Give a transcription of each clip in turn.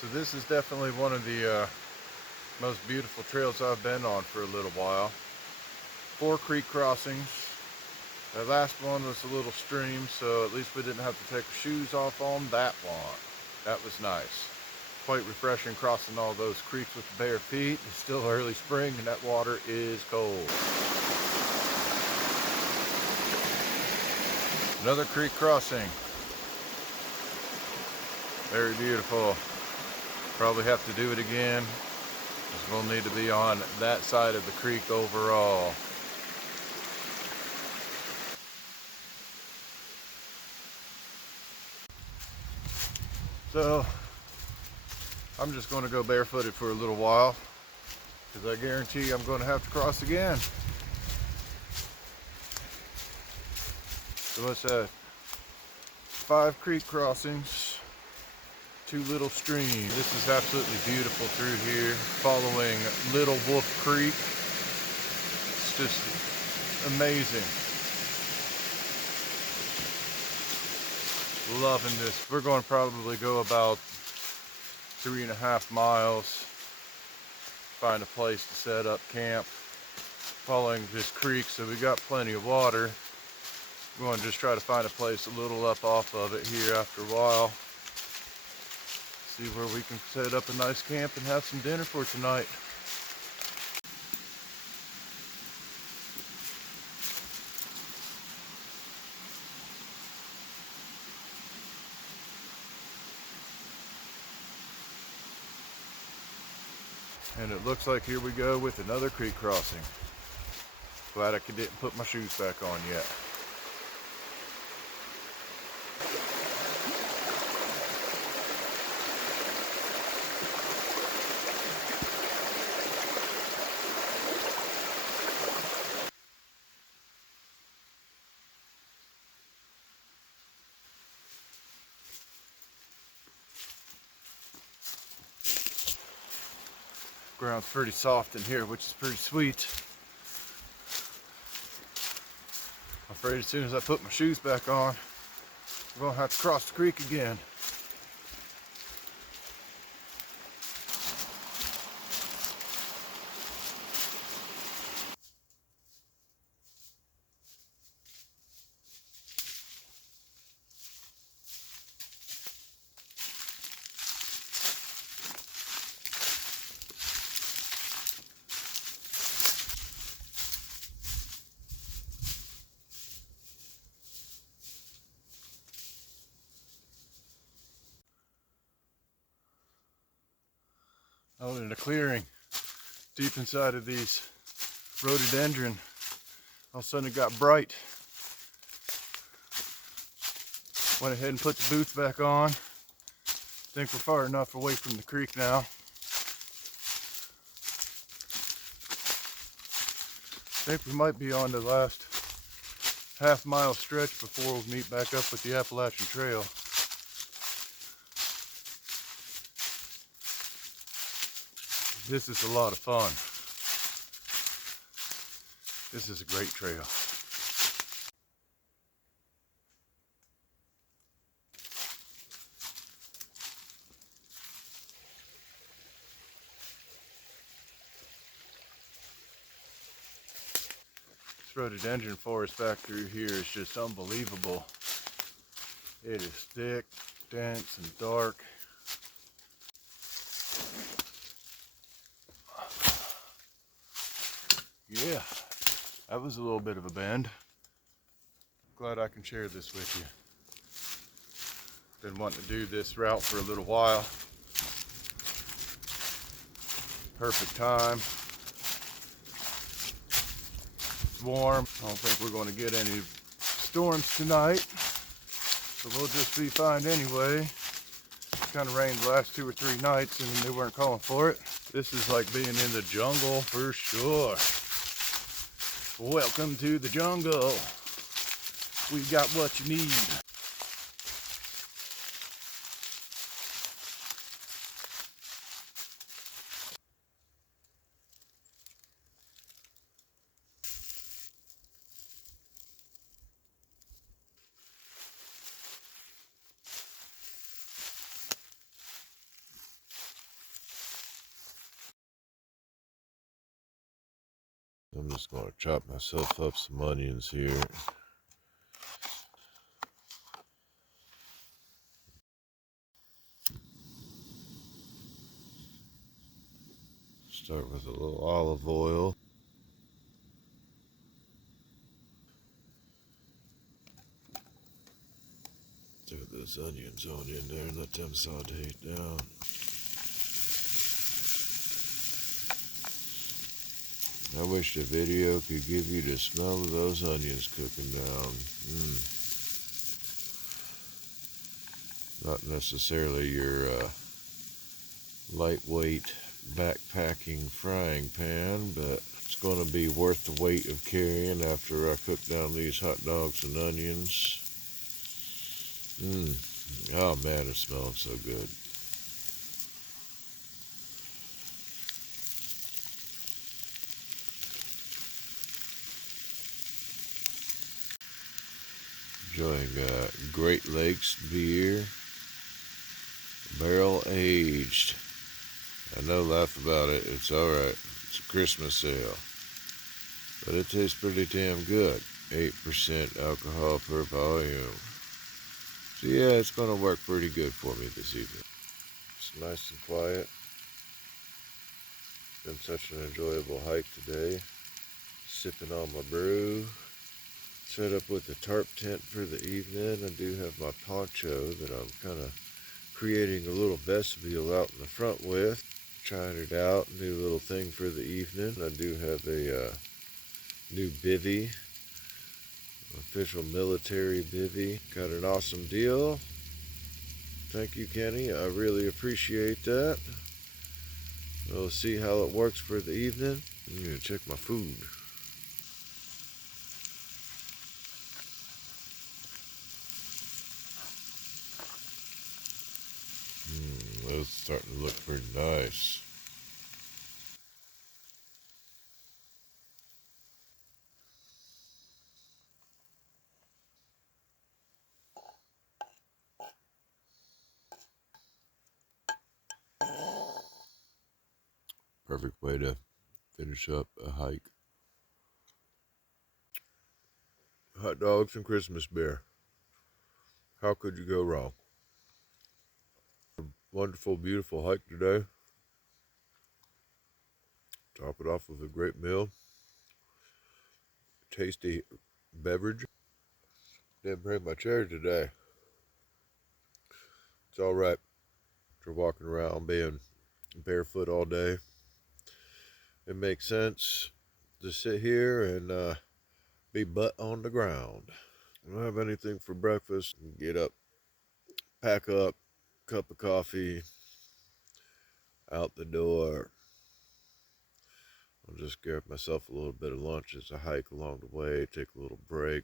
So this is definitely one of the most beautiful trails I've been on for a little while. 4 creek crossings. The last one was a little stream, so at least we didn't have to take our shoes off on that one. That was nice. Quite refreshing crossing all those creeks with the bare feet. It's still early spring and that water is cold. Another creek crossing. Very beautiful. Probably have to do it again, because we'll need to be on that side of the creek overall. So I'm just going to go barefooted for a little while, because I guarantee I'm going to have to cross again. So what's that? 5 creek crossings, 2 little streams. This is absolutely beautiful through here, following Little Wolf Creek. It's just amazing. Loving this. We're going to probably go about 3.5 miles, find a place to set up camp following this creek, so we got plenty of water. We're going to just try to find a place a little up off of it here after a while. See where we can set up a nice camp and have some dinner for tonight. And it looks like here we go with another creek crossing. Glad I didn't put my shoes back on yet. Ground's pretty soft in here, which is pretty sweet. I'm afraid as soon as I put my shoes back on, I'm gonna have to cross the creek again. Out in a clearing, deep inside of these rhododendron, all of a sudden it got bright. Went ahead and put the boots back on. Think we're far enough away from the creek now. Think we might be on the last half-mile stretch before we'll meet back up with the Appalachian Trail. This is a lot of fun. This is a great trail. This rhododendron forest back through here is just unbelievable. It is thick, dense, and dark. Yeah, that was a little bit of a bend. Glad I can share this with you. Been wanting to do this route for a little while. Perfect time. It's warm. I don't think we're going to get any storms tonight, so we'll just be fine anyway. It kind of rained the last 2 or 3 nights and they weren't calling for it. This is like being in the jungle for sure. Welcome to the jungle. We got what you need. I'm just going to chop myself up some onions here. Start with a little olive oil. Throw those onions on in there and let them saute down. I wish the video could give you the smell of those onions cooking down. Not necessarily your lightweight backpacking frying pan, but it's going to be worth the weight of carrying after I cook down these hot dogs and onions. Oh man, it smells so good. Enjoying Great Lakes beer, barrel aged. I know, laugh about it, it's alright. It's a Christmas sale. But it tastes pretty damn good. 8% alcohol per volume. So yeah, it's going to work pretty good for me this evening. It's nice and quiet. Been such an enjoyable hike today. Sipping on my brew. Set up with the tarp tent for the evening. I do have my poncho that I'm kind of creating a little vestibule out in the front with. Trying it out, new little thing for the evening. I do have a new bivvy, official military bivvy. Got an awesome deal. Thank you, Kenny. I really appreciate that. We'll see how it works for the evening. I'm gonna check my food. That's starting to look pretty nice. Perfect way to finish up a hike. Hot dogs and Christmas beer. How could you go wrong? Wonderful, beautiful hike today. Top it off with a great meal. Tasty beverage. Didn't bring my chair today. It's alright. After walking around being barefoot all day, it makes sense to sit here and be butt on the ground. I don't have anything for breakfast. Get up, pack up, cup of coffee, out the door. I'll just grab myself a little bit of lunch as I hike along the way, take a little break,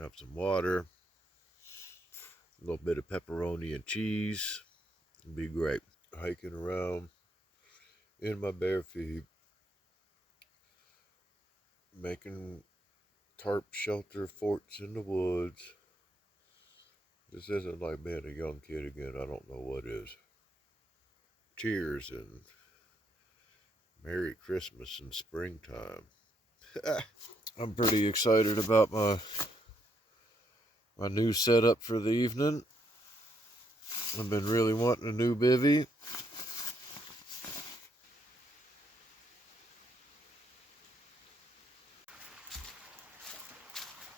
have some water, a little bit of pepperoni and cheese. It'd be great. Hiking around in my bare feet, making tarp shelter forts in the woods. This isn't like being a young kid again. I don't know what is. Cheers and Merry Christmas and springtime. I'm pretty excited about my new setup for the evening. I've been really wanting a new bivvy.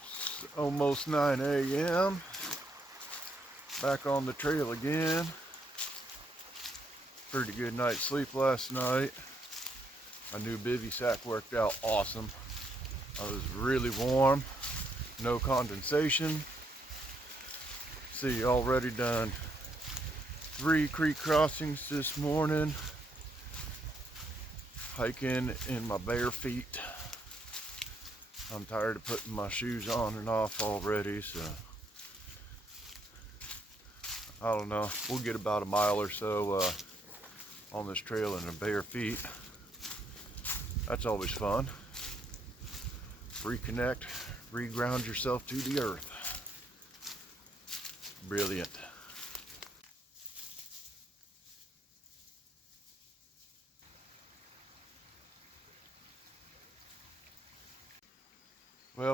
It's almost 9 a.m. Back on the trail again. Pretty good night's sleep last night. My new bivvy sack worked out awesome. I was really warm, no condensation. See, already done 3 creek crossings this morning, hiking in my bare feet. I'm tired of putting my shoes on and off already, so I don't know. We'll get about a mile or so on this trail in the bare feet. That's always fun. Reconnect, reground yourself to the earth. Brilliant.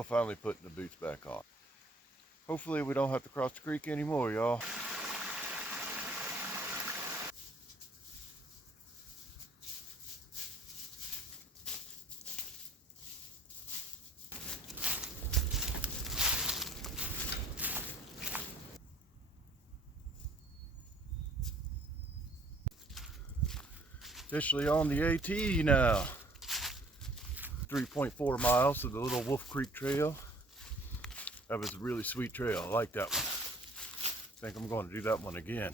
finally putting the boots back on. Hopefully we don't have to cross the creek anymore, y'all. Officially on the AT now. 3.4 miles to the little Wolf Creek Trail. That was a really sweet trail. I like that one. I think I'm going to do that one again.